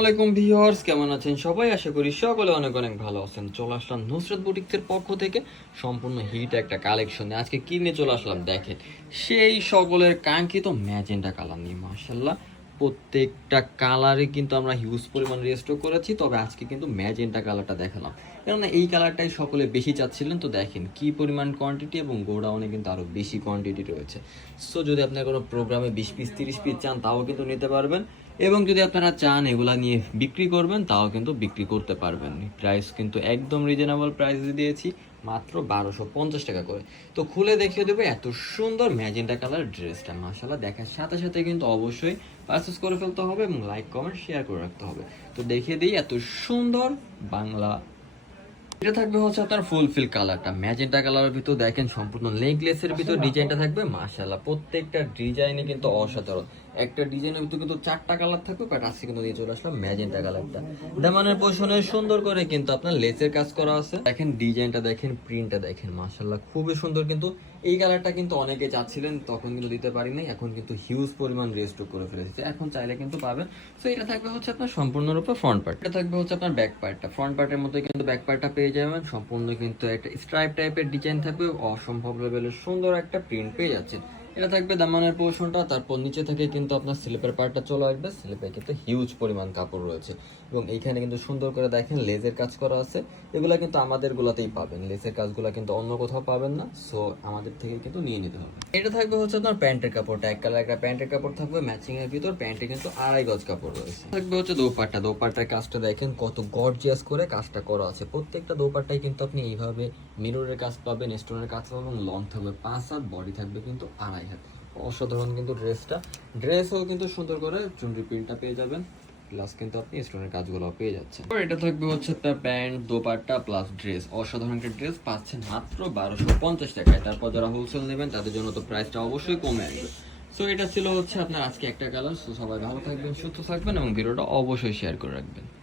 আলাইকুম ভিউয়ার্স, কেমন আছেন সবাই? আশা করি সকলে অনেক অনেক ভালো আছেন। চলে আসলাম নুসরত বুটিক্সের পক্ষ থেকে। সম্পূর্ণ হিট একটা কালেকশনে আজকে কি নিয়ে চলে আসলাম দেখেন। সেই সকলের কাঙ্ক্ষিত ম্যাজেন্টা কালার নিয়ে মার্শাল্লাহ প্রত্যেকটা কালারে কিন্তু আমরা হিউজ পরিমাণ রেস্টও করেছি, তবে আজকে কিন্তু ম্যাজেন্টা কালারটা দেখালাম। কেননা এই কালারটাই সকলে বেশি চাচ্ছিলেন, তো দেখেন কি পরিমাণ কোয়ান্টিটি এবং গোডাউনে কিন্তু আরও বেশি কোয়ান্টিটি রয়েছে। সো যদি আপনার কোনো প্রোগ্রামে বিশ পিস তিরিশ পিস চান, তাও কিন্তু নিতে পারবেন। এবং যদি আপনারা চান এগুলা নিয়ে বিক্রি করবেন, তাও কিন্তু বিক্রি করতে পারবেন প্রাইস কিন্তু একদম রিজনেবল প্রাইসে দিয়েছি, মাত্র বারোশো পঞ্চাশ টাকা করে। তো খুলে দেখিয়ে দেবো এত সুন্দর ম্যাজেন্টা কালার ড্রেসটা মাসাল্লাহ দেখার সাথে সাথে কিন্তু অবশ্যই পারচেস করে ফেলতে হবে এবং লাইক কমেন্ট শেয়ার করে রাখতে হবে। তো দেখিয়ে দিই এত সুন্দর বাংলা এটা থাকবে হচ্ছে আপনার ফুলফিল কালারটা ম্যাজেন্টা কালারের ভিতর দেখেন সম্পূর্ণ নেকলেসের ভিতর ডিজাইনটা থাকবে। মাশাআল্লাহ প্রত্যেকটা ডিজাইনে কিন্তু অসাধারণ। একটা ডিজাইনের ভিতর কিন্তু চারটা কালার থাকবে বাট আজকে কিন্তু দিয়ে চলে আসলাম ম্যাজেন্টা কালারটা দামানের পোষণে সুন্দর করে কিন্তু আপনার লেসের কাজ করা আছে। দেখেন ডিজাইনটা দেখেন প্রিন্টটা দেখেন মাশাআল্লাহ খুবই সুন্দর কিন্তু। এই কালারটা কিন্তু অনেকে চাচ্ছিলেন তখন কিন্তু দিতে পারি নাই। এখন কিন্তু হিউজ পরিমাণ রেস্টক করে ফেলেছে। এখন চাইলে কিন্তু পাবেন। সো এটা থাকবে হচ্ছে আপনার সম্পূর্ণরূপে ফ্রন্ট পার্ট এটা থাকবে হচ্ছে আপনার ব্যাক পার্টটা ফ্রন্ট পার্টের মধ্যে কিন্তু ব্যাক পার্টটা পেয়ে যাবেন। সম্পূর্ণ কিন্তু একটা স্ট্রাইপ টাইপের ডিজাইন থাকবে। অসম্ভব লেভেলের সুন্দর একটা প্রিন্ট পেয়ে যাচ্ছেন। এটা থাকবে দামানের পোর্শনটা তারপর নিচে থেকে কিন্তু আপনার স্লিপের পার্টটা চলে আসবে। স্লিপে কিন্তু হিউজ পরিমাণ কাপড় রয়েছে। এবং এইখানে কিন্তু সুন্দর করে দেখেন লেজের কাজ করা আছে। এগুলা কিন্তু আমাদের গুলাতেই পাবেন। লেজের কাজগুলো কিন্তু অন্য কোথাও পাবেন না। সো আমাদের থেকে কিন্তু নিয়ে নিতে হবে। এটা থাকবে হচ্ছে আপনার প্যান্টের কাপড়টা। এক কালার একটা প্যান্টের কাপড় থাকবে। ম্যাচিং এর ভিতর প্যান্টে কিন্তু আড়াই গজ কাপড় রয়েছে। থাকবে হচ্ছে দোপাট্টা। দোপাট্টার কাজটা দেখেন, কত গর্জিয়াস করে কাজটা করা আছে। প্রত্যেকটা দোপাট্টাই কিন্তু আপনি এইভাবে মিররের কাজ পাবেন স্টোনের কাজ পাবেন লং থাকবে পাঁচ হাত বডি থাকবে কিন্তু আড়াই হাত অসাধারণ কিন্তু ড্রেসটা। ড্রেসও কিন্তু সুন্দর করে চুনরি প্রিন্টটা পেয়ে যাবেন। প্লাস কিন্তু আপনি স্টোনের কাজগুলো পেয়ে যাচ্ছেন। তো এটা থাকবে হচ্ছে আপনার প্যান্ট দোপাট্টা প্লাস ড্রেস। অসাধারণ একটা ড্রেস পাচ্ছেন মাত্র বারোশো পঞ্চাশ টাকায়। তারপর যারা হোলসেল নেবেন তাদের জন্য তো প্রাইসটা অবশ্যই কমে আসবে। সো এটা ছিল হচ্ছে আপনার আজকে একটা কালার সো সবাই ভালো থাকবেন সুস্থ থাকবেন এবং ভিডিওটা অবশ্যই শেয়ার করে রাখবেন।